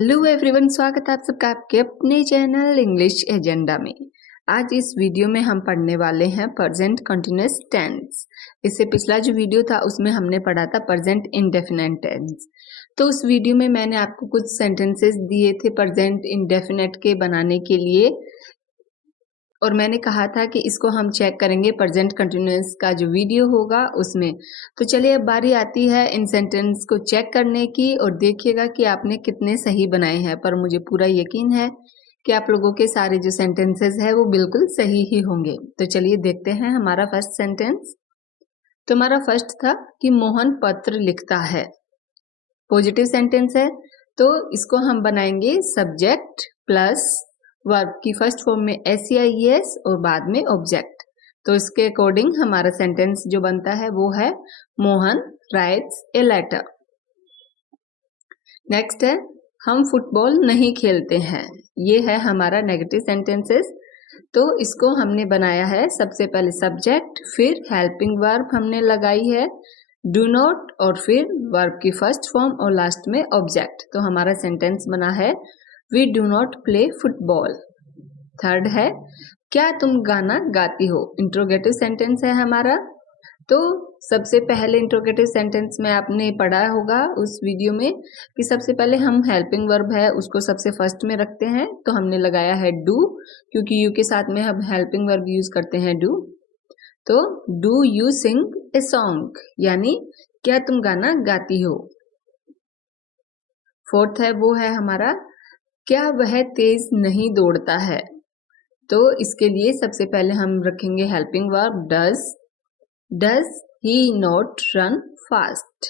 Hello everyone, स्वागत है आप सबका आपके अपने चैनल इंग्लिश एजेंडा में। आज इस वीडियो में हम पढ़ने वाले हैं प्रेजेंट कंटीन्यूअस टेंस। इससे पिछला जो वीडियो था उसमें हमने पढ़ा था प्रेजेंट इंडेफिनिट टेंस। तो उस वीडियो में मैंने आपको कुछ सेंटेंसेस दिए थे प्रेजेंट इंडेफिनिट के बनाने के लिए, और मैंने कहा था कि इसको हम चेक करेंगे प्रेजेंट कंटीन्यूअस का जो वीडियो होगा उसमें। तो चलिए अब बारी आती है इन सेंटेंस को चेक करने की, और देखिएगा कि आपने कितने सही बनाए हैं। पर मुझे पूरा यकीन है कि आप लोगों के सारे जो सेंटेंसेस है वो बिल्कुल सही ही होंगे। तो चलिए देखते हैं हमारा फर्स्ट सेंटेंस। तो हमारा फर्स्ट था कि मोहन पत्र लिखता है। पॉजिटिव सेंटेंस है, तो इसको हम बनाएंगे सब्जेक्ट प्लस वर्ब की फर्स्ट फॉर्म में SEIES और बाद में ऑब्जेक्ट। तो इसके अकॉर्डिंग हमारा सेंटेंस जो बनता है वो है Mohan writes a letter. Next है हम फुटबॉल नहीं खेलते हैं। ये है हमारा नेगेटिव सेंटेंसेस। तो इसको हमने बनाया है सबसे पहले सब्जेक्ट, फिर हेल्पिंग वर्ब हमने लगाई है डू नॉट, और फिर वर्ब की फर्स्ट फॉर्म और लास्ट में ऑब्जेक्ट। तो हमारा सेंटेंस बना है we do not play football. Third है क्या तुम गाना गाती हो। इंट्रोगेटिव सेंटेंस है हमारा। तो सबसे पहले इंट्रोगेटिव सेंटेंस में आपने पढ़ा होगा उस वीडियो में कि सबसे पहले हम हेल्पिंग वर्ब है उसको सबसे फर्स्ट में रखते हैं। तो हमने लगाया है डू, क्योंकि यू के साथ में हम हेल्पिंग वर्ब यूज करते हैं डू। तो do you sing a song, यानी क्या तुम गाना गाती हो। फोर्थ है वो है हमारा क्या वह तेज नहीं दौड़ता है। तो इसके लिए सबसे पहले हम रखेंगे helping verb does he not run fast.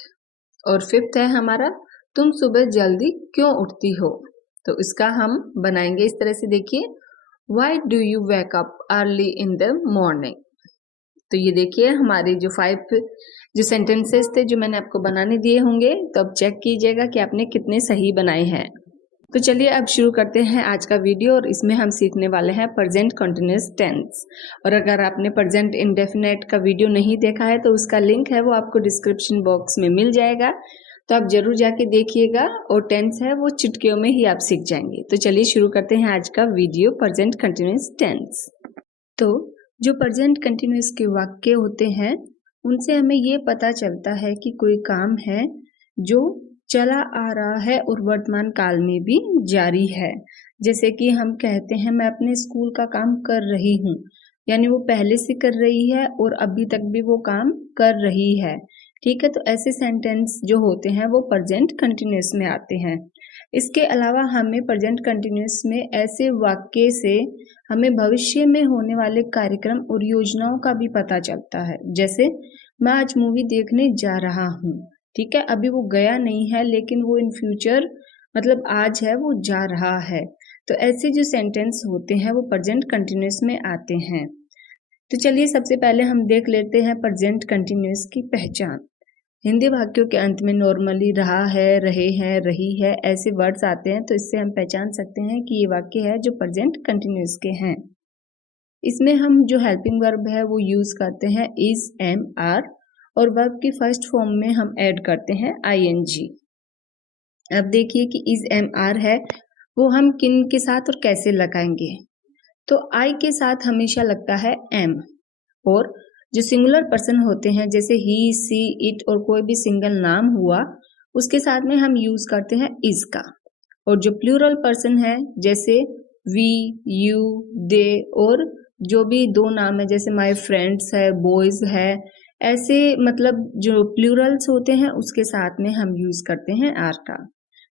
और फिफ्थ है हमारा तुम सुबह जल्दी क्यों उठती हो। तो इसका हम बनाएंगे इस तरह से, देखिए why do you wake up early in the morning. तो ये देखिए हमारे जो 5 जो सेंटेंसेस थे जो मैंने आपको बनाने दिए होंगे, तो अब चेक कीजिएगा कि आपने कितने सही बनाए हैं। तो चलिए अब शुरू करते हैं आज का वीडियो, और इसमें हम सीखने वाले हैं प्रेजेंट कंटीन्यूअस टेंस। और अगर आपने प्रेजेंट इंडेफिनिट का वीडियो नहीं देखा है तो उसका लिंक है वो आपको डिस्क्रिप्शन बॉक्स में मिल जाएगा, तो आप जरूर जाके देखिएगा। और टेंस है वो चुटकियों में ही आप सीख जाएंगे। तो चलिए शुरू करते हैं आज का वीडियो प्रेजेंट कंटीन्यूअस टेंस। तो जो प्रेजेंट कंटीन्यूअस के वाक्य होते हैं उनसे हमें ये पता चलता है कि कोई काम है जो चला आ रहा है और वर्तमान काल में भी जारी है। जैसे कि हम कहते हैं मैं अपने स्कूल का काम कर रही हूँ, यानी वो पहले से कर रही है और अभी तक भी वो काम कर रही है। ठीक है, तो ऐसे सेंटेंस जो होते हैं वो प्रेजेंट कंटीन्यूअस में आते हैं। इसके अलावा हमें प्रेजेंट कंटीन्यूअस में ऐसे वाक्य से हमें भविष्य में होने वाले कार्यक्रम और योजनाओं का भी पता चलता है। जैसे मैं आज मूवी देखने जा रहा हूँ। ठीक है, अभी वो गया नहीं है लेकिन वो इन फ्यूचर मतलब आज है वो जा रहा है। तो ऐसे जो सेंटेंस होते हैं वो प्रेजेंट कंटीन्यूअस में आते हैं। तो चलिए सबसे पहले हम देख लेते हैं प्रेजेंट कंटीन्यूअस की पहचान। हिंदी वाक्यों के अंत में नॉर्मली रहा है, रहे हैं, रही है ऐसे वर्ड्स आते हैं, तो इससे हम पहचान सकते हैं कि ये वाक्य है जो प्रेजेंट कंटीन्यूअस के हैं। इसमें हम जो हेल्पिंग वर्ब है वो यूज करते हैं इज, एम, आर, और वर्ब की फर्स्ट फॉर्म में हम ऐड करते हैं ING। अब देखिए कि इज, एम, आर है वो हम किन के साथ और कैसे लगाएंगे। तो आई के साथ हमेशा लगता है एम, और जो सिंगुलर पर्सन होते हैं जैसे ही, सी, इट और कोई भी सिंगल नाम हुआ उसके साथ में हम यूज करते हैं इज का। और जो प्लूरल पर्सन है जैसे वी, यू, दे, और जो भी 2 नाम है जैसे माय फ्रेंड्स है, बॉयज है, ऐसे मतलब जो प्लूरल्स होते हैं उसके साथ में हम यूज करते हैं आर का।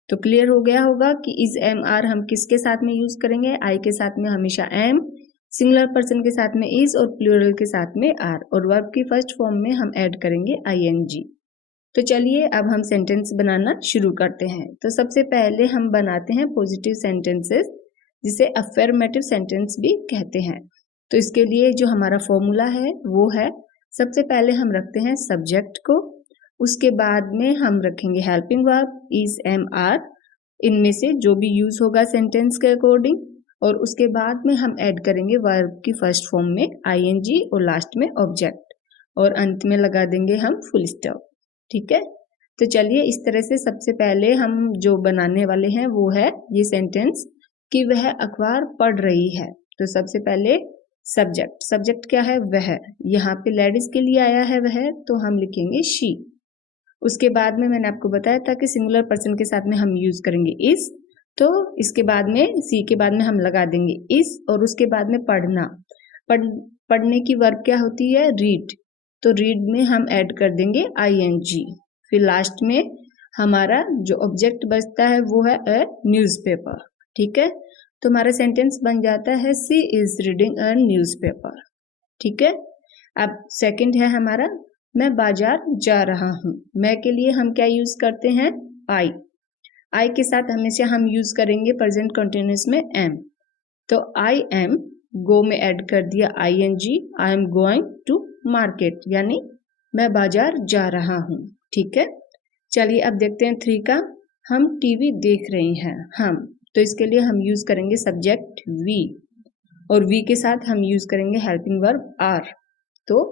तो क्लियर हो गया होगा कि इज, एम, आर हम किसके साथ में यूज करेंगे। आई के साथ में हमेशा एम, सिंगुलर पर्सन के साथ में इज और प्लूरल के साथ में आर, और वर्ब की फर्स्ट फॉर्म में हम ऐड करेंगे ING। तो चलिए अब हम सेंटेंस बनाना शुरू करते हैं। तो सबसे पहले हम बनाते हैं पॉजिटिव सेंटेंसेस, जिसे अफर्मेटिव सेंटेंस भी कहते हैं। तो इसके लिए जो हमारा फॉर्मूला है वो है सबसे पहले हम रखते हैं सब्जेक्ट को, उसके बाद में हम रखेंगे helping verb is, am, are, इनमें से जो भी यूज होगा सेंटेंस के अकॉर्डिंग, और उसके बाद में हम ऐड करेंगे वर्ब की फर्स्ट फॉर्म में ING और लास्ट में ऑब्जेक्ट, और अंत में लगा देंगे हम फुल स्टॉप। ठीक है, तो चलिए इस तरह से सबसे पहले हम जो बनाने वाले हैं वो है ये सेंटेंस कि वह अखबार पढ़ रही है। तो सबसे पहले सब्जेक्ट क्या है? वह। यहाँ पे लेडीज के लिए आया है वह, तो हम लिखेंगे शी। उसके बाद में मैंने आपको बताया था कि सिंगुलर पर्सन के साथ में हम यूज करेंगे इज, तो इसके बाद में सी के बाद में हम लगा देंगे इज, और उसके बाद में पढ़ना। पढ़ने की वर्ब क्या होती है? रीड। तो रीड में हम ऐड कर देंगे ING। फिर लास्ट में हमारा जो ऑब्जेक्ट बचता है वो है अ न्यूज़पेपर। ठीक है, तो हमारा सेंटेंस बन जाता है सी इज रीडिंग अ न्यूज़पेपर। ठीक है, अब सेकंड है हमारा मैं बाजार जा रहा हूं। मैं के लिए हम क्या यूज करते हैं? आई के साथ हमेशा हम यूज करेंगे प्रेजेंट कंटिन्यूअस में एम। तो आई एम, गो में ऐड कर दिया ING, I am going to market, यानी मैं बाजार जा रहा हूं। ठीक है, चलिए अब देखते हैं 3 का। हम टीवी देख रहे हैं हम, तो इसके लिए हम यूज करेंगे सब्जेक्ट वी, और वी के साथ हम यूज करेंगे हेल्पिंग वर्ब आर। तो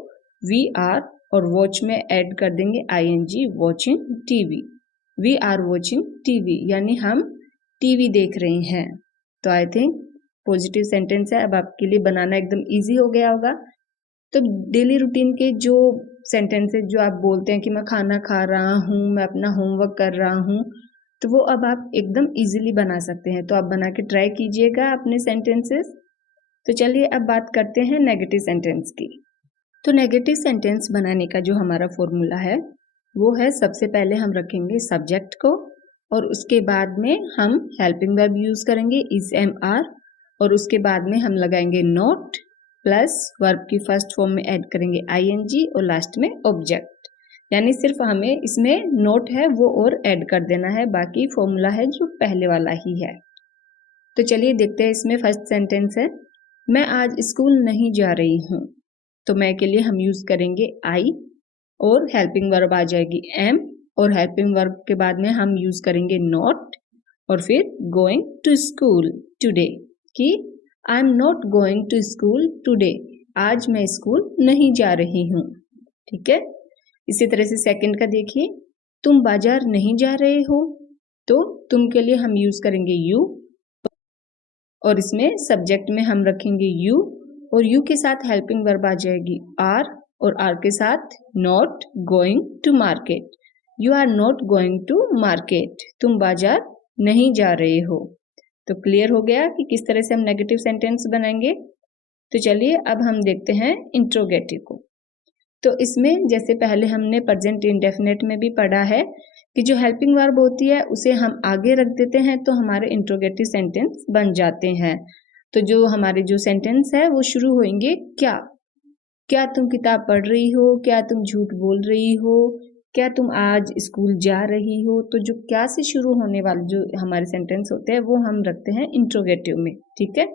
वी आर, और वॉच में ऐड कर देंगे ING, watching TV. We are watching TV, यानी हम टीवी देख रहे हैं। तो आई थिंक पॉजिटिव सेंटेंस है। अब आपके लिए बनाना एकदम इजी हो गया होगा। तो डेली रूटीन के जो सेंटेंसेस जो आप बोलते हैं कि मैं खाना खा रहा हूँ, मैं अपना होमवर्क कर रहा हूँ, तो वो अब आप एकदम इजीली बना सकते हैं। तो आप बना के ट्राई कीजिएगा अपने सेंटेंसेस। तो चलिए अब बात करते हैं नेगेटिव सेंटेंस की। तो नेगेटिव सेंटेंस बनाने का जो हमारा फॉर्मूला है वो है, सबसे पहले हम रखेंगे सब्जेक्ट को, और उसके बाद में हम हेल्पिंग वर्ब यूज करेंगे इज एम आर, और उसके बाद में हम लगाएंगे नोट प्लस वर्ब की फर्स्ट फॉर्म में ऐड करेंगे ING, और लास्ट में ऑब्जेक्ट। यानी सिर्फ हमें इसमें नोट है वो और ऐड कर देना है, बाकी फॉर्मूला है जो पहले वाला ही है। तो चलिए देखते हैं, इसमें फर्स्ट सेंटेंस है मैं आज स्कूल नहीं जा रही हूँ। तो मैं के लिए हम यूज करेंगे आई, और हेल्पिंग वर्ब आ जाएगी एम, और हेल्पिंग वर्ब के बाद में हम यूज करेंगे नॉट, और फिर गोइंग टू स्कूल टुडे, कि I am not going to school today, आज मैं स्कूल नहीं जा रही हूँ। ठीक है, इसी तरह से सेकंड का देखिए, तुम बाजार नहीं जा रहे हो। तो तुम के लिए हम यूज करेंगे यू, और इसमें सब्जेक्ट में हम रखेंगे यू, और यू के साथ हेल्पिंग वर्ब आ जाएगी आर, और आर के साथ not going to market. You are not going to market, तुम बाजार नहीं जा रहे हो। तो क्लियर हो गया कि किस तरह से हम नेगेटिव सेंटेंस बनाएंगे। तो चलिए अब हम देखते हैं इंट्रोगेटिव को। तो इसमें जैसे पहले हमने प्रेजेंट इंडेफिनेट में भी पढ़ा है कि जो हेल्पिंग वर्ब होती है उसे हम आगे रख देते हैं तो हमारे इंट्रोगेटिव सेंटेंस बन जाते हैं। तो जो हमारे जो सेंटेंस है वो शुरू होंगे क्या। क्या तुम किताब पढ़ रही हो, क्या तुम झूठ बोल रही हो, क्या तुम आज स्कूल जा रही हो। तो जो क्या से शुरू होने वाले जो हमारे सेंटेंस होते हैं वो हम रखते हैं इंट्रोगेटिव में। ठीक है,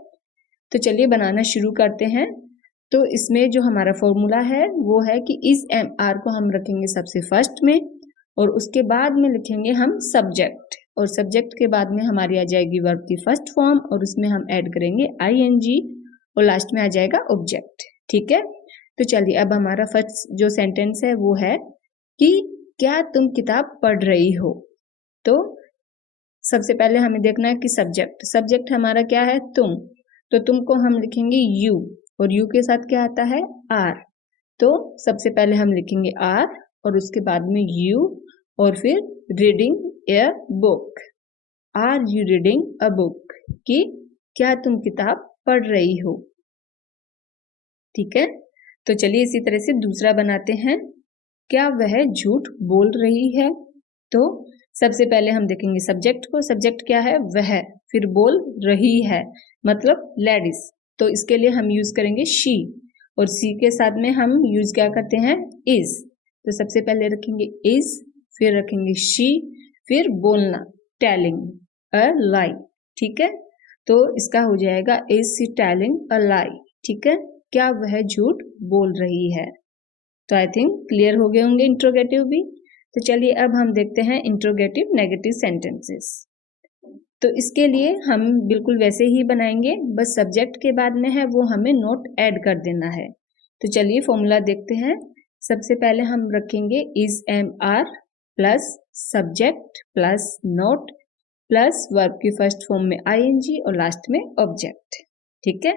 तो चलिए बनाना शुरू करते हैं। तो इसमें जो हमारा फॉर्मूला है वो है कि इस एम आर को हम रखेंगे सबसे फर्स्ट में, और उसके बाद में लिखेंगे हम सब्जेक्ट, और सब्जेक्ट के बाद में हमारी आ जाएगी वर्ब की फर्स्ट फॉर्म, और उसमें हम ऐड करेंगे ING, और लास्ट में आ जाएगा ऑब्जेक्ट। ठीक है, तो चलिए अब हमारा फर्स्ट जो सेंटेंस है वो है कि क्या तुम किताब पढ़ रही हो। तो सबसे पहले हमें देखना है कि सब्जेक्ट हमारा क्या है, तुम। तो तुम को हम लिखेंगे यू, और यू के साथ क्या आता है, आर। तो सबसे पहले हम लिखेंगे आर, और उसके बाद में यू, और फिर reading a book. Are you reading a book, कि क्या तुम किताब पढ़ रही हो। ठीक है, तो चलिए इसी तरह से दूसरा बनाते हैं, क्या वह झूठ बोल रही है। तो सबसे पहले हम देखेंगे सब्जेक्ट को। सब्जेक्ट क्या है, वह, फिर बोल रही है मतलब लेडीज, तो इसके लिए हम यूज करेंगे शी, और सी के साथ में हम यूज क्या करते हैं, इज। तो सबसे पहले रखेंगे इज, फिर रखेंगे शी, फिर बोलना टेलिंग अ लाई। ठीक है, तो इसका हो जाएगा इज सी टेलिंग अ लाई। ठीक है, क्या वह झूठ बोल रही है। तो आई थिंक क्लियर हो गए होंगे इंट्रोगेटिव भी। तो चलिए अब हम देखते हैं इंट्रोगेटिव नेगेटिव सेंटेंसेस। तो इसके लिए हम बिल्कुल वैसे ही बनाएंगे, बस सब्जेक्ट के बाद में है वो हमें नोट ऐड कर देना है। तो चलिए फॉर्मूला देखते हैं। सबसे पहले हम रखेंगे is am are, plus subject plus not plus verb की फर्स्ट फॉर्म में आईएनजी और लास्ट में ऑब्जेक्ट। ठीक है,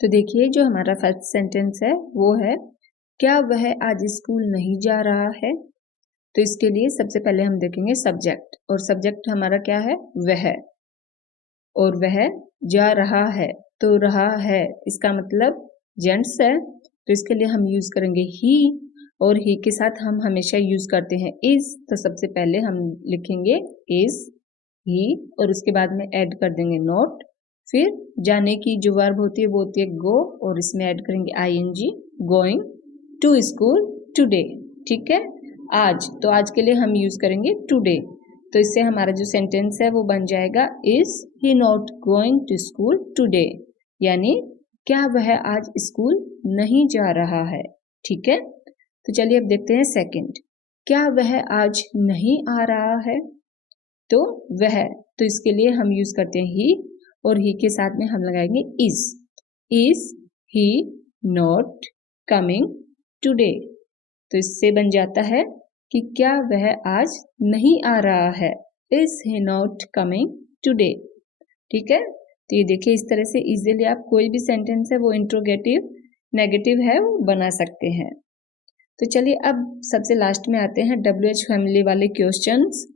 तो देखिए जो हमारा फर्स्ट सेंटेंस है वो है क्या वह आज स्कूल नहीं जा रहा है। तो इसके लिए सबसे पहले हम देखेंगे सब्जेक्ट, और सब्जेक्ट हमारा क्या है, वह, और वह जा रहा है। तो रहा है इसका मतलब जेंट्स है, तो इसके लिए हम यूज करेंगे ही, और ही के साथ हम हमेशा यूज करते हैं इज। तो सबसे पहले हम लिखेंगे इज ही, और उसके बाद में ऐड कर देंगे नॉट। फिर जाने की जो वर्ब होती है वो होती है गो, और इसमें ऐड करेंगे ING, going to school today. ठीक है, आज, तो आज के लिए हम यूज करेंगे टुडे। तो इससे हमारा जो सेंटेंस है वो बन जाएगा is he not going to school today, यानी क्या वह आज स्कूल नहीं जा रहा है। ठीक है, तो चलिए अब देखते हैं सेकंड, क्या वह आज नहीं आ रहा है। तो वह, तो इसके लिए हम यूज करते हैं ही, और ही के साथ में हम लगाएंगे is he not coming today. तो इससे बन जाता है कि क्या वह आज नहीं आ रहा है, is he not coming today. ठीक है, तो ये देखिए इस तरह से इजीली आप कोई भी सेंटेंस है वो इंट्रोगेटिव नेगेटिव है वो बना सकते हैं। तो चलिए अब सबसे लास्ट में आते हैं WH फैमिली वाले क्वेश्चंस,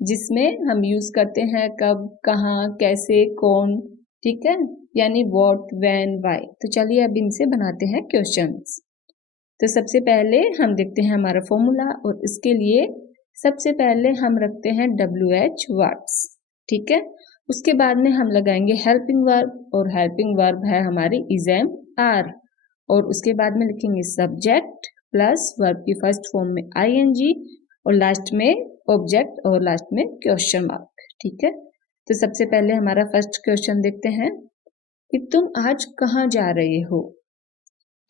जिसमें हम यूज करते हैं कब, कहाँ, कैसे, कौन। ठीक है, यानी व्हाट, व्हेन, व्हाई। तो चलिए अब इनसे बनाते हैं क्वेश्चंस। तो सबसे पहले हम देखते हैं हमारा फॉर्मूला, और इसके लिए सबसे पहले हम रखते हैं WH वर्ड्स। ठीक है, उसके बाद में हम लगाएंगे हेल्पिंग वर्ब, और हेल्पिंग वर्ब है हमारी इज एम आर, और उसके बाद में लिखेंगे सब्जेक्ट प्लस वर्ब की फर्स्ट फॉर्म में आईएनजी, और लास्ट में ऑब्जेक्ट, और लास्ट में क्वेश्चन मार्क। ठीक है, तो सबसे पहले हमारा फर्स्ट क्वेश्चन देखते हैं कि तुम आज कहाँ जा रहे हो।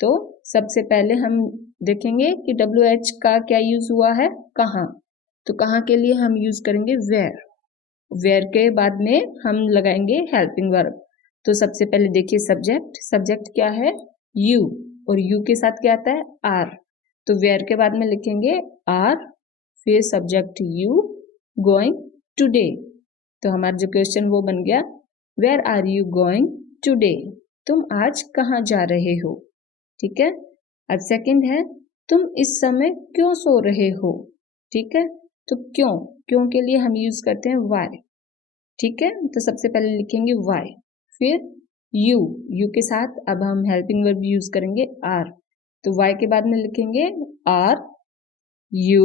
तो सबसे पहले हम देखेंगे कि WH का क्या यूज हुआ है, कहाँ। तो कहाँ के लिए हम यूज करेंगे वेयर, वेयर के बाद में हम लगाएंगे हेल्पिंग वर्ब। तो सबसे पहले देखिए सब्जेक्ट, सब्जेक्ट क्या है, यू, और यू के साथ क्या आता है, आर। तो वेयर के बाद में लिखेंगे आर, फिर सब्जेक्ट यू, गोइंग टुडे। तो हमारा जो क्वेश्चन वो बन गया where are you going today, तुम आज कहाँ जा रहे हो। ठीक है, अब सेकंड है तुम इस समय क्यों सो रहे हो। ठीक है, तो क्यों, क्यों के लिए हम यूज करते हैं वाई। ठीक है, तो सबसे पहले लिखेंगे वाई, फिर यू, यू के साथ अब हम हेल्पिंग वर्ब यूज करेंगे आर। तो वाई के बाद में लिखेंगे आर यू,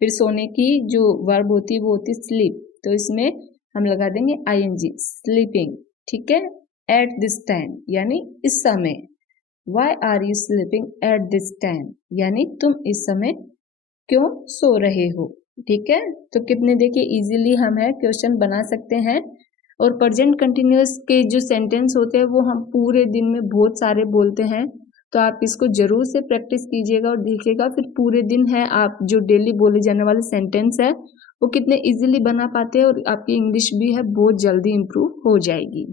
फिर सोने की जो वर्ब होती है वो होती है स्लीप, तो इसमें हम लगा देंगे आईएनजी, स्लीपिंग। ठीक है, एट दिस टाइम यानी इस समय, why are you sleeping at this time, यानी तुम इस समय क्यों सो रहे हो। ठीक है, तो कितने देखिए इजीली हम है क्वेश्चन बना सकते हैं। और प्रेजेंट कंटिन्यूअस के जो सेंटेंस होते हैं वो हम पूरे दिन में बहुत सारे बोलते हैं, तो आप इसको जरूर से प्रैक्टिस कीजिएगा और देखिएगा, फिर पूरे दिन है आप जो डेली बोले जाने वाले सेंटेंस है वो कितने इजीली बना पाते हैं, और आपकी इंग्लिश भी है बहुत जल्दी इम्प्रूव हो जाएगी।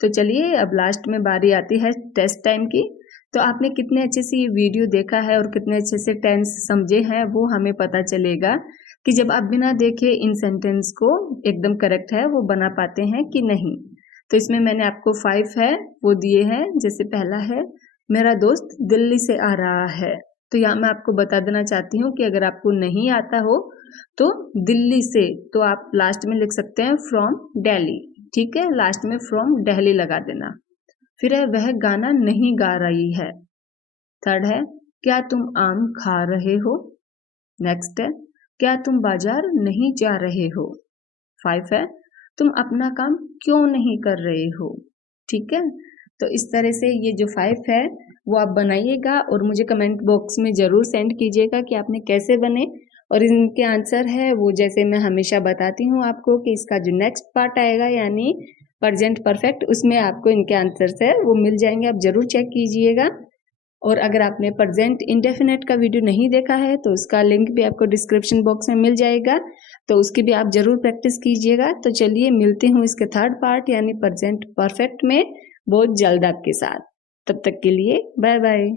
तो चलिए अब लास्ट में बारी आती है टेस्ट टाइम की। तो आपने कितने अच्छे से ये वीडियो देखा है और कितने अच्छे से टेंस समझे हैं वो हमें पता चलेगा कि जब आप बिना देखे इन सेंटेंस को एकदम करेक्ट है वो बना पाते हैं कि नहीं। तो इसमें मैंने आपको 5 है वो दिए हैं। जैसे पहला है मेरा दोस्त दिल्ली से आ रहा है, तो यहाँ मैं आपको बता देना चाहती हूँ कि अगर आपको नहीं आता हो तो दिल्ली से, तो आप लास्ट में लिख सकते हैं फ्रॉम दिल्ली। ठीक है, लास्ट में फ्रॉम दिल्ली लगा देना। फिर है वह गाना नहीं गा रही है। थर्ड है क्या तुम आम खा रहे हो। नेक्स्ट है क्या तुम बाजार नहीं जा रहे हो। 5 है तुम अपना काम क्यों नहीं कर रहे हो। ठीक है, तो इस तरह से ये जो 5 है वो आप बनाइएगा और मुझे कमेंट बॉक्स में जरूर सेंड कीजिएगा कि आपने कैसे बने। और इनके आंसर है वो जैसे मैं हमेशा बताती हूँ आपको कि इसका जो नेक्स्ट पार्ट आएगा यानी प्रेजेंट परफेक्ट, उसमें आपको इनके आंसर्स है वो मिल जाएंगे, आप जरूर चेक कीजिएगा। और अगर आपने प्रेजेंट इंडेफिनेट का वीडियो नहीं देखा है तो उसका लिंक भी आपको डिस्क्रिप्शन बॉक्स में मिल जाएगा, तो उसकी भी आप जरूर प्रैक्टिस कीजिएगा। तो चलिए मिलती हूँ इसके थर्ड पार्ट यानी प्रेजेंट परफेक्ट में बहुत जल्द आपके साथ। तब तक के लिए बाय बाय।